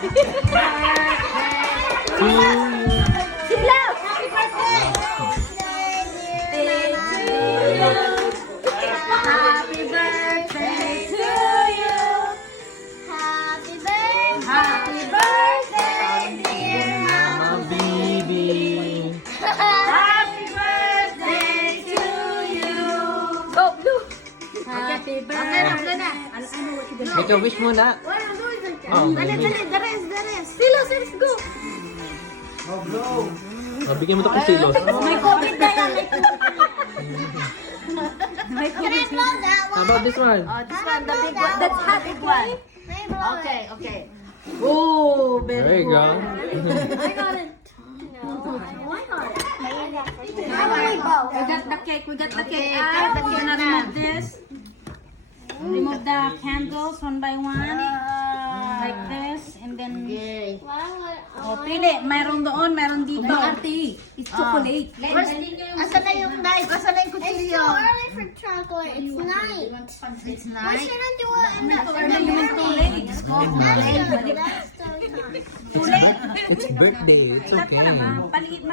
Sila! Happy birthday! Happy birthday to you! Happy birthday! Happy birthday, dear Mama baby. Happy birthday to you! Go, Blue! Happy birthday! Okay na. Make a wish muna. Oh, Dali, dali, the rest. Silos, let's go! Oh, bigyan mo ito kay Silos. May COVID na yan, may Can I blow that How one? about this one? Oh, this one, the big one. That's the big one. Can I blow it? Okay. Oh, There very you good. go. I got it. No, I got it. We got the cake. Ah, we're gonna remove this. Remove the candles one by one. Like this. And then... Oh, pili. Mayroon doon, mayroon dito. It's chocolate. Asan na yung knife? Asan na yung kutsilyo? It's too early for chocolate. It's night. It's Why nice. should I do it in the You want too late. That's the time. Too late. It's birthday. It's Start mo okay. naman. Paliit